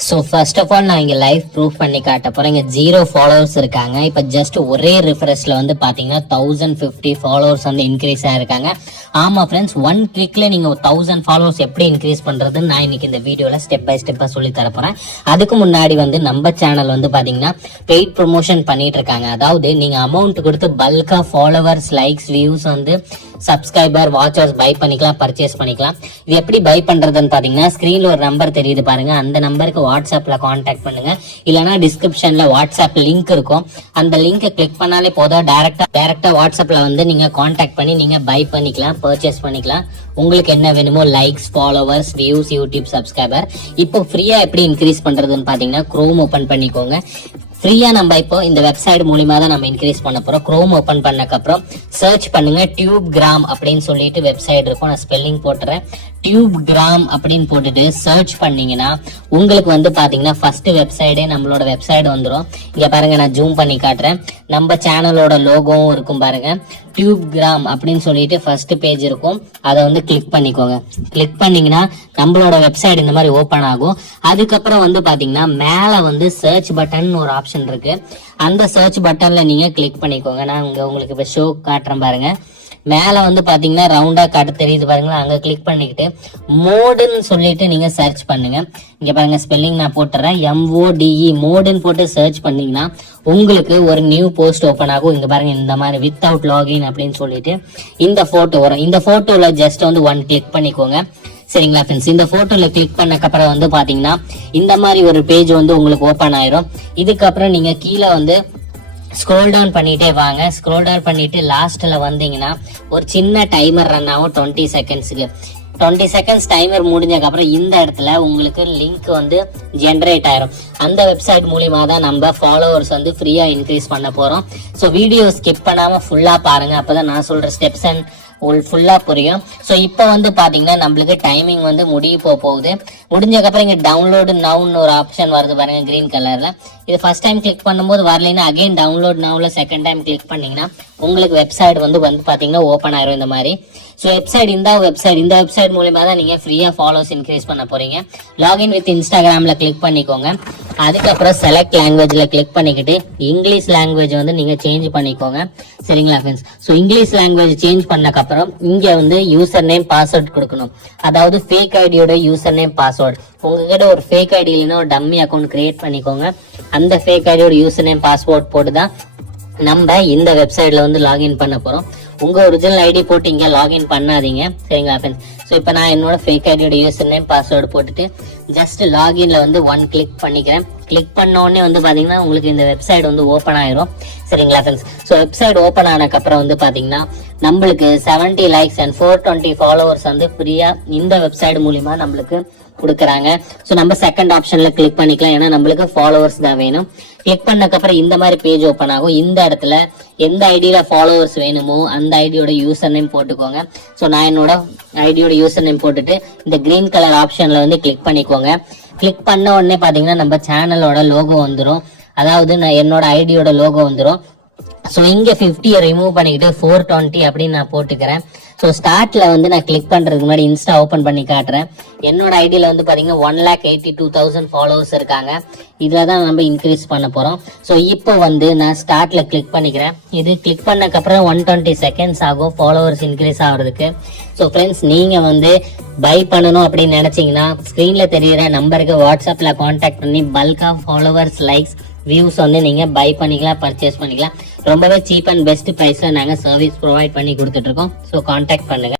So first of all நான் இங்கே live proof பண்ணி காட்ட போகிறேன். இங்கே 0 ஃபாலோவர்ஸ் இருக்காங்க. இப்போ ஜஸ்ட் ஒரே ரிஃப்ரெஷில் வந்து பார்த்தீங்கன்னா 1050 ஃபாலோவர்ஸ் வந்து இன்க்ரீஸ் ஆகிருக்காங்க. ஆமாம் ஃப்ரெண்ட்ஸ், 1 கிளிக்கில் நீங்கள் 1000 ஃபாலோவர்ஸ் எப்படி இன்க்ரீஸ் பண்ணுறதுன்னு நான் இன்னைக்கு இந்த வீடியோவில் ஸ்டெப் பை ஸ்டெப்பாக சொல்லி தரப்போகிறேன். அதுக்கு முன்னாடி வந்து நம்ம சேனல் வந்து பார்த்தீங்கன்னா பெய்ட் ப்ரொமோஷன் பண்ணிட்டு இருக்காங்க. அதாவது நீங்கள் அமௌண்ட் கொடுத்து பல்காக ஃபாலோவர்ஸ், லைக்ஸ், வியூஸ் வந்து சப்ஸ்கிரைபர், வாட்சர்ஸ் பை பண்ணிக்கலாம், பர்ச்சேஸ் பண்ணிக்கலாம். இது எப்படி பை பண்றதுன்னு பாத்தீங்கன்னா ஸ்கிரீன்ல ஒரு நம்பர் தெரியுது பாருங்க, அந்த நம்பருக்கு வாட்ஸ்அப்ல கான்டாக்ட் பண்ணுங்க. இல்லைன்னா டிஸ்கிரிப்ஷன்ல வாட்ஸ்அப் லிங்க் இருக்கும், அந்த லிங்கை கிளிக் பண்ணாலே போதும். டைரக்டா வாட்ஸ்அப்ல வந்து நீங்க கான்டாக்ட் பண்ணி நீங்க பை பண்ணிக்கலாம், பர்ச்சேஸ் பண்ணிக்கலாம். உங்களுக்கு என்ன வேணுமோ likes, followers, views, YouTube subscriber. இப்போ ஃப்ரீயா எப்படி இன்க்ரீஸ் பண்றதுன்னு பாத்தீங்கன்னா குரோம் ஓபன் பண்ணிக்கோங்க. ஃப்ரீயா நம்ம இப்போ இந்த வெப்சைட் மூலியமா தான் நம்ம இன்க்ரீஸ் பண்ண போறோம். குரோம் ஓபன் பண்ணக்கு அப்புறம் சர்ச் பண்ணுங்க டியூப்கிராம் அப்படின்னு சொல்லிட்டு வெப்சைட் இருக்கும். நான் ஸ்பெல்லிங் போட்டுறேன். டியூப்கிராம் அப்படின்னு போட்டுட்டு சர்ச் பண்ணீங்கன்னா உங்களுக்கு வந்து பாத்தீங்கன்னா ஃபர்ஸ்ட் வெப்சைடே நம்மளோட வெப்சைட் வந்துடும். இங்க பாருங்க, நான் ஜூம் பண்ணி காட்டுறேன். நம்ம சேனலோட லோகோவும் இருக்கும் பாருங்க. டியூப்கிராம் அப்படின்னு சொல்லிட்டு ஃபர்ஸ்ட் பேஜ் இருக்கும், அதை வந்து கிளிக் பண்ணிக்கோங்க. கிளிக் பண்ணீங்கன்னா நம்மளோட வெப்சைட் இந்த மாதிரி ஓபன் ஆகும். அதுக்கப்புறம் வந்து பாத்தீங்கன்னா மேல வந்து சர்ச் பட்டன் ஒரு ஆப்ஷன் இருக்கு. அந்த சர்ச் பட்டன்ல நீங்க கிளிக் பண்ணிக்கோங்க. நான் உங்களுக்கு இப்ப ஷோ காட்டுறேன் பாருங்க. மேல வந்து பாத்தீங்கன்னா ரவுண்டா காட்ட தெரியுது பாருங்களா, அங்க கிளிக் பண்ணிக்கிட்டு மோடுன்னு சொல்லிட்டு நீங்க சர்ச் பண்ணுங்க. இங்க பாருங்க ஸ்பெல்லிங் நான் போட்டுறேன், MODE மோடுன்னு போட்டு சர்ச் பண்ணீங்கன்னா உங்களுக்கு ஒரு நியூ போஸ்ட் ஓபன் ஆகும். இங்க பாருங்க இந்த மாதிரி வித்தவுட் லாகின் அப்படின்னு சொல்லிட்டு இந்த போட்டோ வரும். இந்த போட்டோல ஜஸ்ட் வந்து 1 கிளிக் பண்ணிக்கோங்க. சரிங்களா ஃப்ரெண்ட்ஸ், இந்த போட்டோல கிளிக் பண்ணக்கப்புறம் வந்து பாத்தீங்கன்னா இந்த மாதிரி ஒரு பேஜ் வந்து உங்களுக்கு ஓபன் ஆயிரும். இதுக்கப்புறம் நீங்க கீழே வந்து ஸ்க்ரோல் டவுன் பண்ணிட்டே வாங்க. ஸ்க்ரோல் டவுன் பண்ணிட்டு லாஸ்ட்ல வந்தீங்கன்னா ஒரு சின்ன டைமர் ரன் ஆகும் 20 செகண்ட்ஸுக்கு. 20 செகண்ட்ஸ் டைமர் முடிஞ்சதுக்கு அப்புறம் இந்த இடத்துல உங்களுக்கு லிங்க் வந்து ஜென்ரேட் ஆயிரும். அந்த வெப்சைட் மூலியமா தான் நம்ம ஃபாலோவர்ஸ் வந்து ஃப்ரீயா இன்க்ரீஸ் பண்ண போறோம். ஸோ வீடியோ ஸ்கிப் பண்ணாம ஃபுல்லா பாருங்க, அப்பதான் நான் சொல்ற ஸ்டெப்ஸ் அண்ட் ஃபுல்லா புரியும். ஸோ இப்போ வந்து பாத்தீங்கன்னா நம்மளுக்கு டைமிங் வந்து முடிய போகுது. முடிஞ்சதுக்கப்புறம் இங்க டவுன்லோடு நவுன்னு ஒரு ஆப்ஷன் வருது பாருங்க கிரீன் கலர்ல. இது ஃபர்ஸ்ட் டைம் கிளிக் பண்ணும்போது வரலைன்னா அகைன் டவுன்லோட் நவுல செகண்ட் டைம் கிளிக் பண்ணீங்கன்னா உங்களுக்கு வெப்சைட் வந்து பாத்தீங்கன்னா ஓப்பன் ஆயிரும் இந்த மாதிரி. ஸோ இந்த வெப்சைட் மூலியமா தான் நீங்க ஃப்ரீயா ஃபாலோஸ் இன்க்ரீஸ் பண்ண போறீங்க. லாகின் வித் இன்ஸ்டாகிராம்ல கிளிக் பண்ணிக்கோங்க. அதுக்கப்புறம் செலக்ட் லாங்குவேஜ்ல கிளிக் பண்ணிக்கிட்டு இங்கிலீஷ் லாங்குவேஜ் வந்து நீங்க சேஞ்ச் பண்ணிக்கோங்க. சரிங்களா friends, so English language change பண்ணக்கப்புறம் இங்க வந்து யூசர் நேம், பாஸ்வேர்ட் கொடுக்கணும். அதாவது ஃபேக் ஐடியோட யூசர் நேம், பாஸ்வேர்ட். உங்ககிட்ட ஒரு ஃபேக் ஐடி இல்லைன்னா ஒரு டம்மி அக்கௌண்ட் கிரியேட் பண்ணிக்கோங்க. அந்த ஃபேக் ஐடியோட யூசர் நேம், பாஸ்வேர்ட் போட்டு தான் நம்ம இந்த வெப்சைட்ல வந்து லாகின் பண்ண போறோம். உங்க ஒரிஜினல் ஐடி போட்டு இங்க லாகின் பண்ணாதீங்க. சரிங்களா ஃப்ரெண்ட்ஸ், ஸோ இப்போ நான் என்னோட ஃபேக் ஐடியோட யூசர் நேம், பாஸ்வேர்டு போட்டுட்டு ஜஸ்ட் லாகின்ல வந்து 1 கிளிக் பண்ணிக்கிறேன். கிளிக் பண்ண உடனே வந்து பாத்தீங்கன்னா உங்களுக்கு இந்த வெப்சைட் வந்து ஓப்பன் ஆயிரும். சரிங்களா ஃப்ரெண்ட்ஸ், ஸோ வெப்சைட் ஓப்பன் ஆனதுக்கப்புறம் வந்து பாத்தீங்கன்னா நம்மளுக்கு 70 லைக்ஸ் அண்ட் 420 ஃபாலோவர்ஸ் வந்து ஃப்ரீயா இந்த வெப்சைட் மூலியமா நம்மளுக்கு கொடுக்குறாங்க. ஸோ நம்ம செகண்ட் ஆப்ஷன்ல கிளிக் பண்ணிக்கலாம், ஏன்னா நம்மளுக்கு ஃபாலோவர்ஸ் தான் வேணும். கிளிக் பண்ணக்கப்புறம் இந்த மாதிரி பேஜ் ஓப்பன் ஆகும். இந்த இடத்துல எந்த ஐடியில ஃபாலோவர்ஸ் வேணுமோ அந்த ஐடியோட யூசர் நேம் போட்டுக்கோங்க. ஸோ நான் என்னோட ஐடியோட யூசர் நேம் போட்டுட்டு இந்த கிரீன் கலர் ஆப்ஷன்ல வந்து கிளிக் பண்ணிக்கோங்க. கிளிக் பண்ண உடனே பாத்தீங்கன்னா நம்ம சேனலோட லோகோ வந்துடும். அதாவது நான் என்னோட ஐடியோட லோகோ வந்துடும். ஸோ இங்க 50 ரிமூவ் பண்ணிக்கிட்டு 420 அப்படின்னு நான் போட்டுக்கிறேன். ஸோ ஸ்டார்ட்ல வந்து நான் கிளிக் பண்றதுக்கு முன்னாடி இன்ஸ்டா ஓபன் பண்ணி காட்டுறேன். என்னோட ஐடியில வந்து பாத்தீங்கன்னா 1,82,000 ஃபாலோவர்ஸ் இருக்காங்க. இதுல தான் நம்ம இன்க்ரீஸ் பண்ண போறோம். ஸோ இப்போ வந்து நான் ஸ்டார்ட்ல கிளிக் பண்ணிக்கிறேன். இது கிளிக் பண்ணக்கப்புறம் 120 செகண்ட்ஸ் ஆகும் ஃபாலோவர்ஸ் இன்க்ரீஸ் ஆகுறதுக்கு. ஸோ ஃப்ரெண்ட்ஸ், நீங்க வந்து பை பண்ணணும் அப்படின்னு நினைச்சீங்கன்னா ஸ்கிரீன்ல தெரியுற நம்பருக்கு வாட்ஸ்அப்ல கான்டாக்ட் பண்ணி பல்கா ஃபாலோவர்ஸ், லைக்ஸ், வியூஸ் வந்து நீங்க பை பண்ணிக்கலாம், பர்ச்சேஸ் பண்ணிக்கலாம். ரொம்பவே சீப் அண்ட் பெஸ்ட் பிரைஸ்ல நாங்க சர்வீஸ் ப்ரொவைட் பண்ணி கொடுத்துட்டு இருக்கோம். ஸோ கான்டாக்ட் பண்ணுங்க.